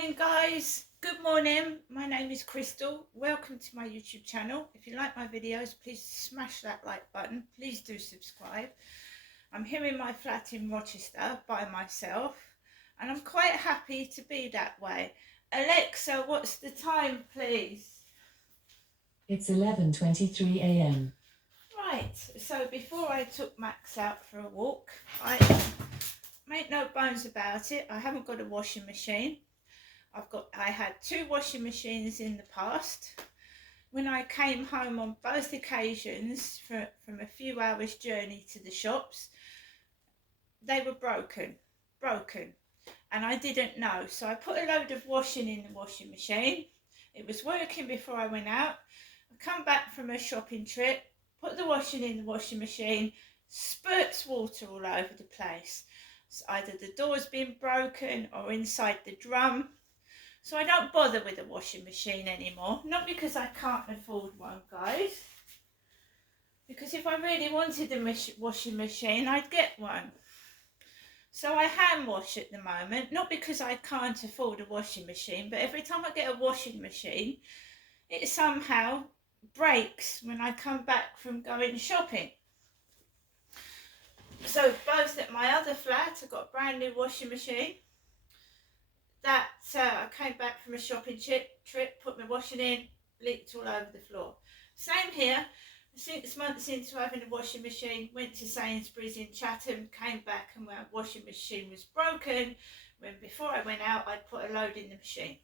Morning guys, good morning. My name is Crystal. Welcome to my YouTube channel. If you like my videos, please smash that like button. Please do subscribe. I'm here in my flat in Rochester by myself and I'm quite happy to be that way. Alexa, what's the time please? It's 11:23 a.m. Right, so before I took Max out for a walk, I make no bones about it, I haven't got a washing machine. I had two washing machines in the past. When I came home on both occasions from a few hours journey to the shops, they were broken, and I didn't know. So I put a load of washing in the washing machine. It was working before I went out. I come back from a shopping trip, put the washing in the washing machine, spurts water all over the place. So either the door's been broken or inside the drum. So I don't bother with a washing machine anymore. Not because I can't afford one, guys. Because if I really wanted a washing machine, I'd get one. So I hand wash at the moment. Not because I can't afford a washing machine, but every time I get a washing machine, it somehow breaks when I come back from going shopping. So both at my other flat, I've got a brand new washing machine. That I came back from a shopping trip, put my washing in, leaked all over the floor. Same here. 6 months into having a washing machine, went to Sainsbury's in Chatham, came back and my washing machine was broken. When before I went out, I'd put a load in the machine.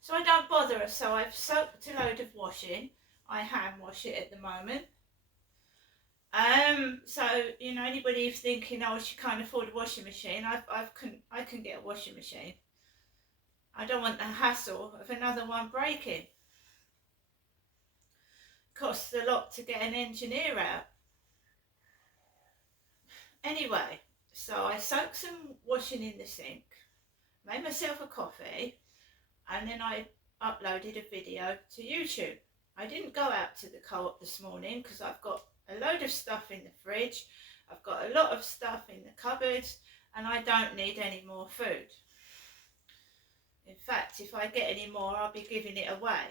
So I don't bother. So I've soaked a load of washing. I hand wash it at the moment. So you know, anybody who's thinking, oh, she can't afford a washing machine, I can get a washing machine. I don't want the hassle of another one breaking. Costs a lot to get an engineer out. Anyway, so I soaked some washing in the sink, made myself a coffee, and then I uploaded a video to YouTube. I didn't go out to the co-op this morning because I've got a load of stuff in the fridge, I've got a lot of stuff in the cupboards, and I don't need any more food. In fact, if I get any more, I'll be giving it away.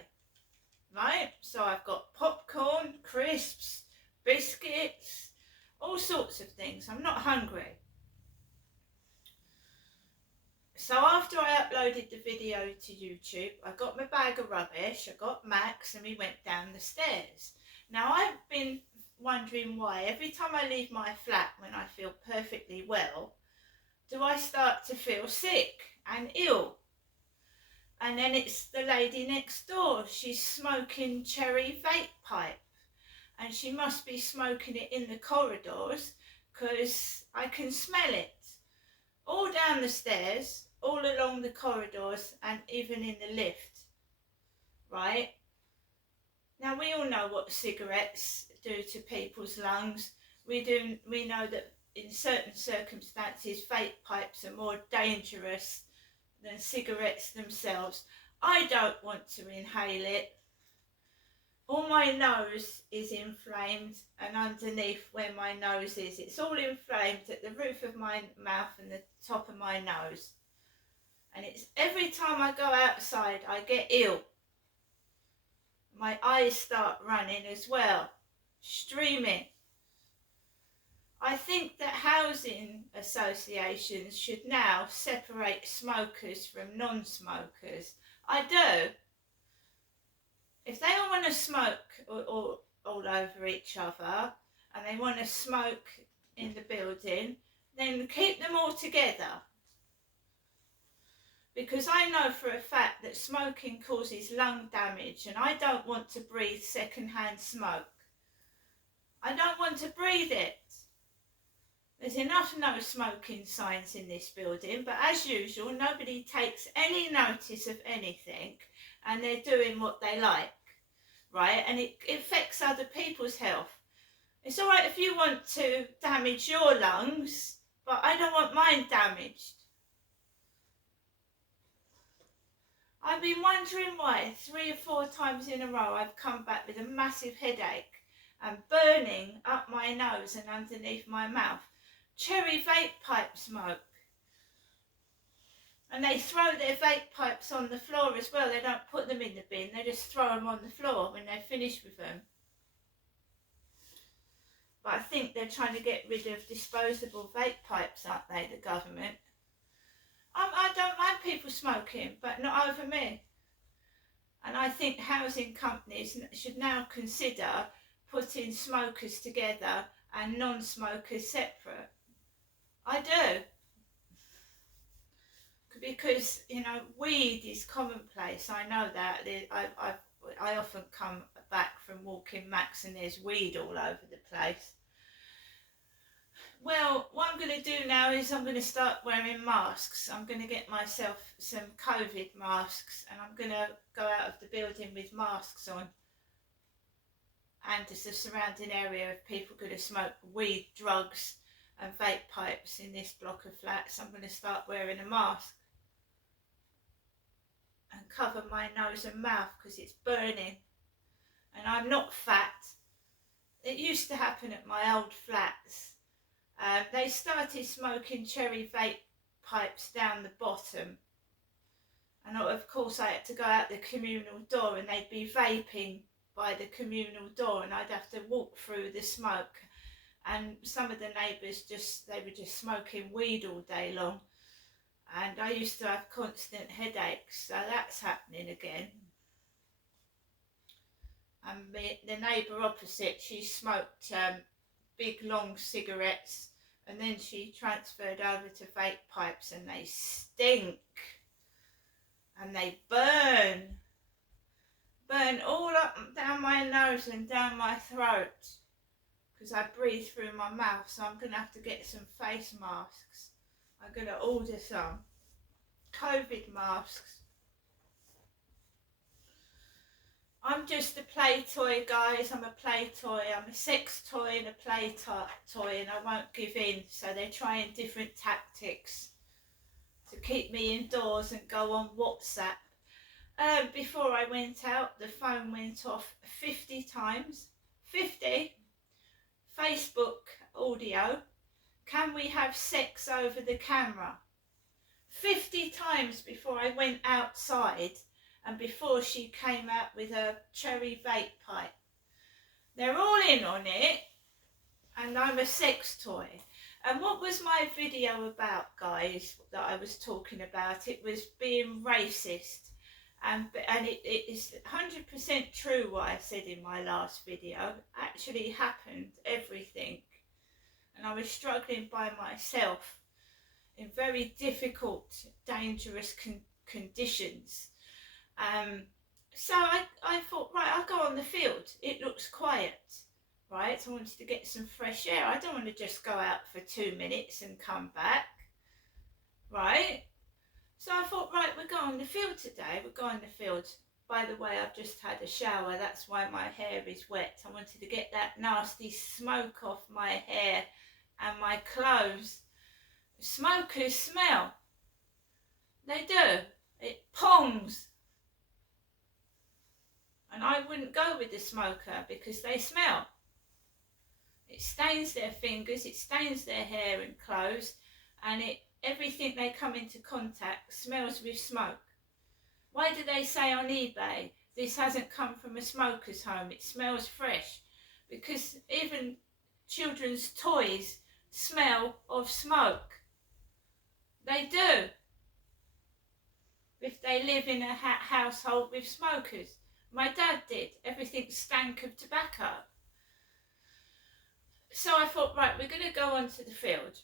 Right? So I've got popcorn, crisps, biscuits, all sorts of things. I'm not hungry. So after I uploaded the video to YouTube, I got my bag of rubbish, I got Max, and we went down the stairs. Now I've been wondering why every time I leave my flat when I feel perfectly well, do I start to feel sick and ill? And then it's the lady next door. She's smoking cherry vape pipe. And she must be smoking it in the corridors because I can smell it. All down the stairs, all along the corridors, and even in the lift. Right? Now we all know what cigarettes do to people's lungs. We know that in certain circumstances vape pipes are more dangerous than cigarettes themselves. I don't want to inhale it. All my nose is inflamed, and underneath where my nose is, it's all inflamed at the roof of my mouth and the top of my nose. And it's every time I go outside I get ill. My eyes start running as well, streaming. I think that housing associations should now separate smokers from non-smokers. I do. If they all want to smoke all over each other and they want to smoke in the building, then keep them all together. Because I know for a fact that smoking causes lung damage and I don't want to breathe secondhand smoke. I don't want to breathe it. There's enough no smoking signs in this building, but as usual, nobody takes any notice of anything and they're doing what they like, right? And it affects other people's health. It's all right if you want to damage your lungs, but I don't want mine damaged. I've been wondering why 3 or 4 times in a row I've come back with a massive headache and burning up my nose and underneath my mouth. Cherry vape pipe smoke. And they throw their vape pipes on the floor as well. They don't put them in the bin, they just throw them on the floor when they're finished with them. But I think they're trying to get rid of disposable vape pipes, aren't they, the government? I don't mind people smoking, but not over me. And I think housing companies should now consider putting smokers together and non-smokers separate. I do. Because, you know, weed is commonplace. I know that. I often come back from walking Max and there's weed all over the place. Well, what I'm going to do now is I'm going to start wearing masks. I'm going to get myself some COVID masks and I'm going to go out of the building with masks on. And there's a surrounding area of people going to smoke weed, drugs and vape pipes in this block of flats. I'm going to start wearing a mask and cover my nose and mouth because it's burning. And I'm not fat. It used to happen at my old flats. They started smoking cherry vape pipes down the bottom. And of course I had to go out the communal door and they'd be vaping by the communal door and I'd have to walk through the smoke. And some of the neighbours they were just smoking weed all day long. And I used to have constant headaches, so that's happening again. And the neighbour opposite, she smoked big long cigarettes and then she transferred over to vape pipes and they stink and they burn all up and down my nose and down my throat because I breathe through my mouth, so I'm going to have to get some face masks. I'm going to order some COVID masks. I'm just a play toy, guys. I'm a play toy. I'm a sex toy and a play toy, and I won't give in. So they're trying different tactics to keep me indoors and go on WhatsApp. Before I went out, the phone went off 50 times. 50. Facebook audio. Can we have sex over the camera? 50 times before I went outside and before she came out with her cherry vape pipe. They're all in on it and I'm a sex toy. And what was my video about, guys, that I was talking about? It was being racist. And it is 100% true what I said in my last video. Actually happened, everything. And I was struggling by myself in very difficult, dangerous conditions. So I thought, right, I'll go on the field. It looks quiet, right? I wanted to get some fresh air. I don't want to just go out for 2 minutes and come back, right? So I thought, right, we're going on the field today. We're going on the field. By the way, I've just had a shower. That's why my hair is wet. I wanted to get that nasty smoke off my hair and my clothes. Smokers smell. They do. It pongs. And I wouldn't go with the smoker because they smell. It stains their fingers, it stains their hair and clothes, and everything they come into contact smells with smoke. Why do they say on eBay, this hasn't come from a smoker's home, it smells fresh? Because even children's toys smell of smoke. They do. If they live in a household with smokers. My dad did. Everything stank of tobacco. So I thought, right, we're going to go onto the field.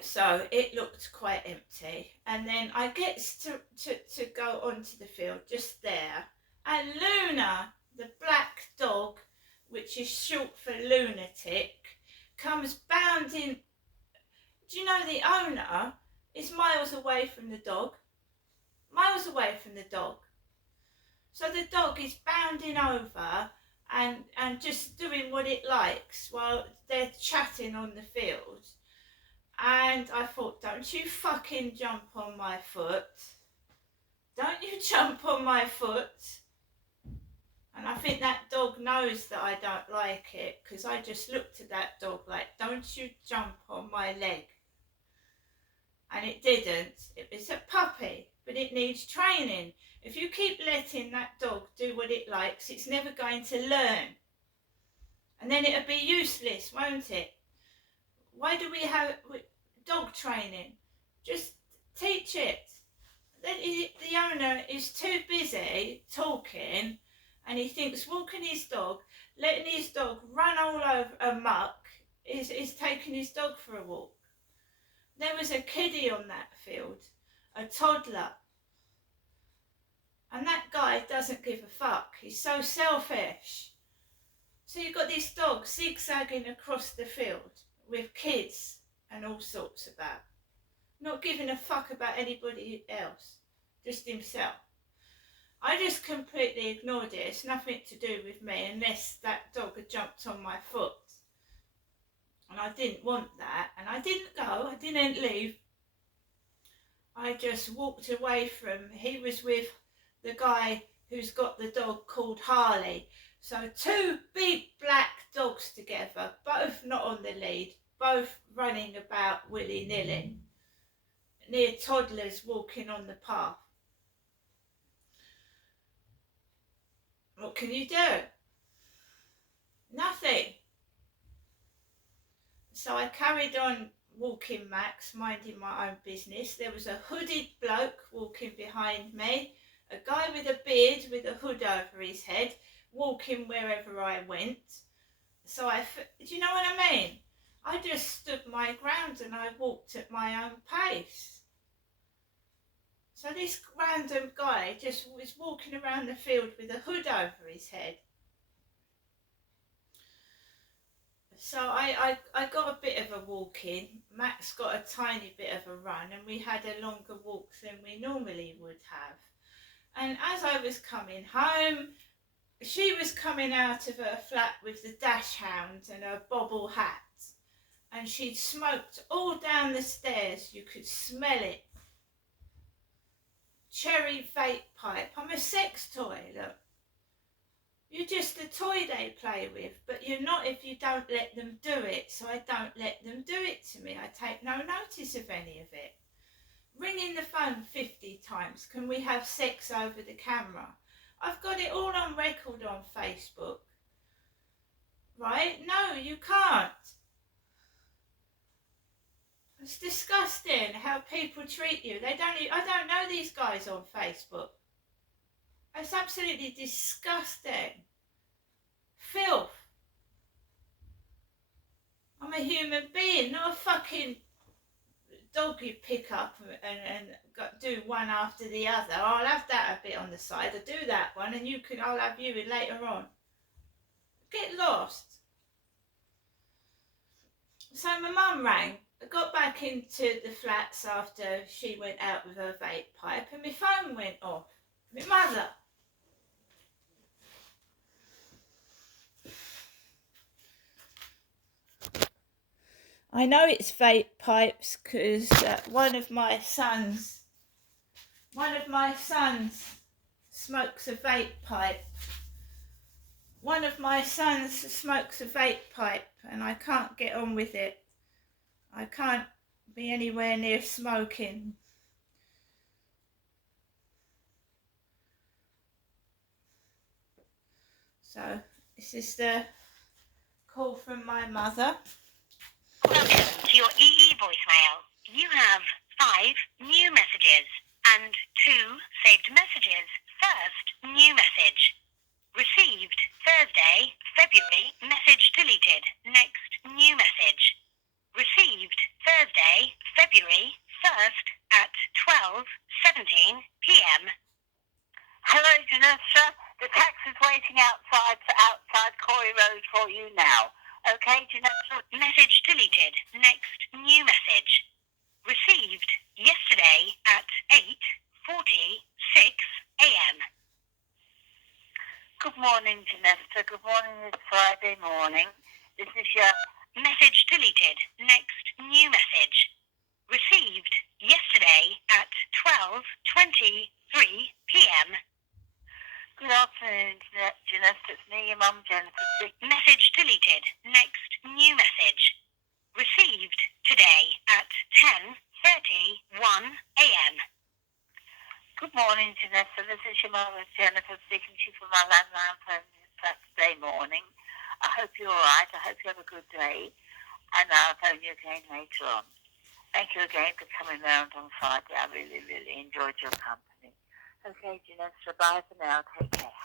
So it looked quite empty. And then I get to go onto the field, just there. And Luna, the black dog, which is short for lunatic, comes bounding. Do you know the owner is miles away from the dog? Miles away from the dog. So the dog is bounding over and just doing what it likes while they're chatting on the field. And I thought, don't you fucking jump on my foot. Don't you jump on my foot. And I think that dog knows that I don't like it because I just looked at that dog like, don't you jump on my leg. and it didn't. It's a puppy, but it needs training. If you keep letting that dog do what it likes, it's never going to learn. And then it'll be useless, won't it? Why do we have dog training? Just teach it. The owner is too busy talking, and he thinks walking his dog, letting his dog run all over amok, is taking his dog for a walk. There was a kiddie on that field, a toddler, and that guy doesn't give a fuck. He's so selfish. So you've got this dog zigzagging across the field with kids and all sorts about, not giving a fuck about anybody else, just himself. I just completely ignored it. It's nothing to do with me unless that dog had jumped on my foot. And I didn't want that. And I didn't go. I didn't leave. I just walked away from. He was with the guy who's got the dog called Harley. So two big black dogs together, both not on the lead, both running about willy-nilly, near toddlers walking on the path. What can you do? Nothing. So I carried on walking Max, minding my own business. There was a hooded bloke walking behind me, a guy with a beard with a hood over his head, walking wherever I went. So do you know what I mean? I just stood my ground and I walked at my own pace. So this random guy just was walking around the field with a hood over his head. So I got a bit of a walk in. Max got a tiny bit of a run, and we had a longer walk than we normally would have. And as I was coming home, she was coming out of her flat with the dash hound and her bobble hat, and she'd smoked all down the stairs. You could smell it. Cherry vape pipe. I'm a sex toy, look. You're just a toy they play with, but you're not if you don't let them do it. So I don't let them do it to me. I take no notice of any of it. Ringing the phone 50 times. Can we have sex over the camera? I've got it all on record on Facebook. Right? No, you can't. It's disgusting how people treat you. I don't know these guys on Facebook. It's absolutely disgusting. Filth. I'm a human being, not a fucking dog you pick up and do one after the other. I'll have that a bit on the side. I'll do that one, and I'll have you later on. Get lost. So my mum rang. I got back into the flats after she went out with her vape pipe, and my phone went off. My mother. I know it's vape pipes because one of my sons smokes a vape pipe. One of my sons smokes a vape pipe, and I can't get on with it. I can't be anywhere near smoking. So this is the call from my mother. Welcome to your EE voicemail. You have 5 new messages and 2 saved messages. First, new message. Received Thursday, February, message deleted. Next, new message. Received Thursday, February 1st at 12:17 p.m. Hello, Janessa. The taxi's waiting outside Corey Road for you now. Okay, Janessa? Message deleted. Next, new message. Received yesterday at 8:46 a.m. Good morning, Janessa. Good morning, it's Friday morning. This is your... Message deleted. Next, new message. Received yesterday at 12:23 p.m. Good afternoon, Janessa. It's me, your mum, Jennifer. Message deleted. Next, new message. Received today at 6:31 a.m. Good morning, Janessa. This is your mother, Jennifer, speaking to you from my landline phone this Saturday morning. I hope you're all right. I hope you have a good day. And I'll phone you again later on. Thank you again for coming round on Friday. I really, really enjoyed your company. Okay, Janessa, bye for now. Take care.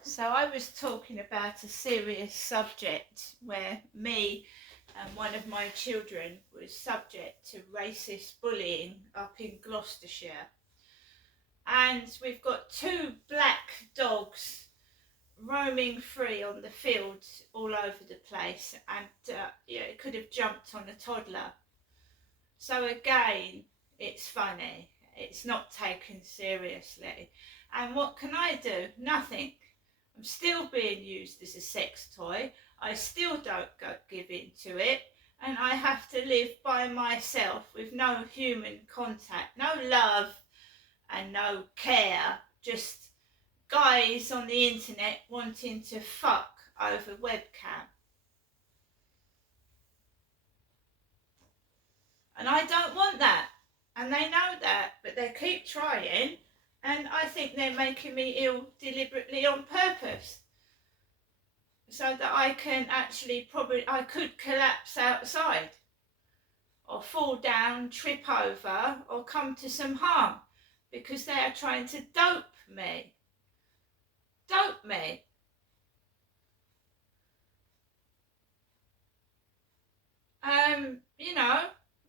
So I was talking about a serious subject where me and one of my children was subject to racist bullying up in Gloucestershire. And we've got 2 black dogs roaming free on the fields all over the place, and it could have jumped on a toddler. So again, it's funny. It's not taken seriously. And what can I do? Nothing. I'm still being used as a sex toy. I still don't give in to it, and I have to live by myself with no human contact, no love and no care, just guys on the internet wanting to fuck over webcam. And I don't want that, and they know that, but they keep trying, and I think they're making me ill deliberately on purpose, so that I can actually I could collapse outside, or fall down, trip over, or come to some harm, because they are trying to dope me. Dope me.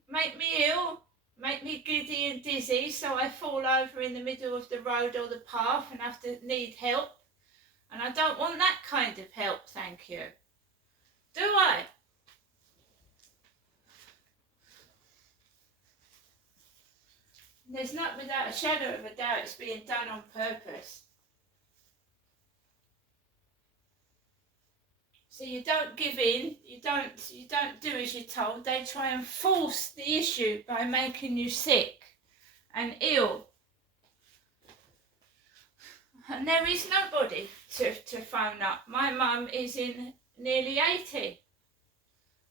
Make me ill, make me giddy and dizzy, so I fall over in the middle of the road or the path and have to need help. And I don't want that kind of help, thank you. Do I? There's not, without a shadow of a doubt, it's being done on purpose. So you don't give in, you don't do as you're told. They try and force the issue by making you sick and ill. And there is nobody to phone up. My mum is in nearly 80.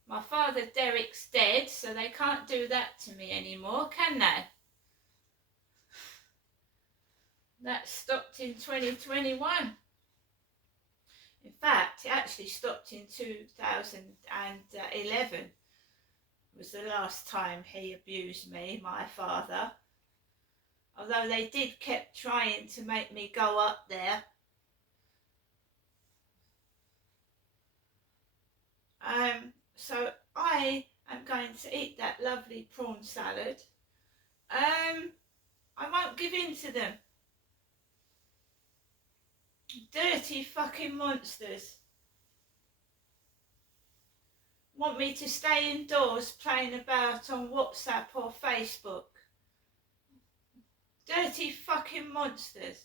My father Derek's dead, so they can't do that to me anymore, can they? That stopped in 2021. In fact, it actually stopped in 2011. It was the last time he abused me, my father. Although they did kept trying to make me go up there. So I am going to eat that lovely prawn salad. I won't give in to them. Dirty fucking monsters. Want me to stay indoors playing about on WhatsApp or Facebook. Dirty fucking monsters.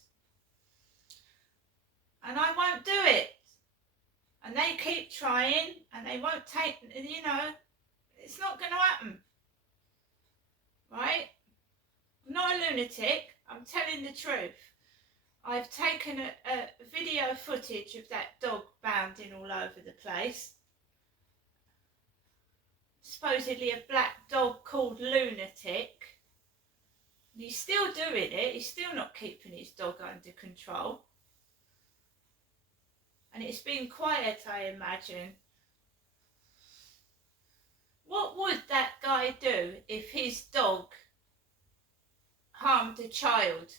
And I won't do it. And they keep trying, and they won't take, it's not going to happen. Right? I'm not a lunatic. I'm telling the truth. I've taken a video footage of that dog bounding all over the place. Supposedly a black dog called Lunatic. And he's still doing it. He's still not keeping his dog under control. And it's been quiet, I imagine. What would that guy do if his dog harmed a child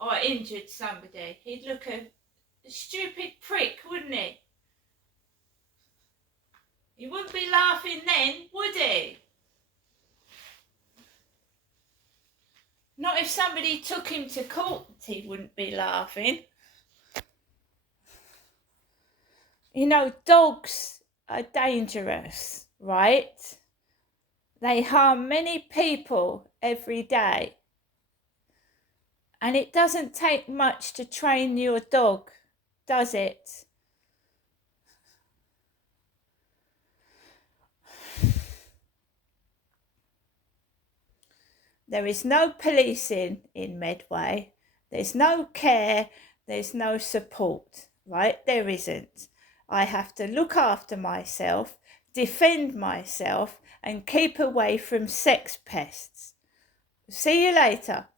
or injured somebody? He'd look a stupid prick, wouldn't he? He wouldn't be laughing then, would he? Not if somebody took him to court, he wouldn't be laughing. Dogs are dangerous, right? They harm many people every day. And it doesn't take much to train your dog, does it? There is no policing in Medway. There's no care. There's no support, right? There isn't. I have to look after myself, defend myself, and keep away from sex pests. See you later.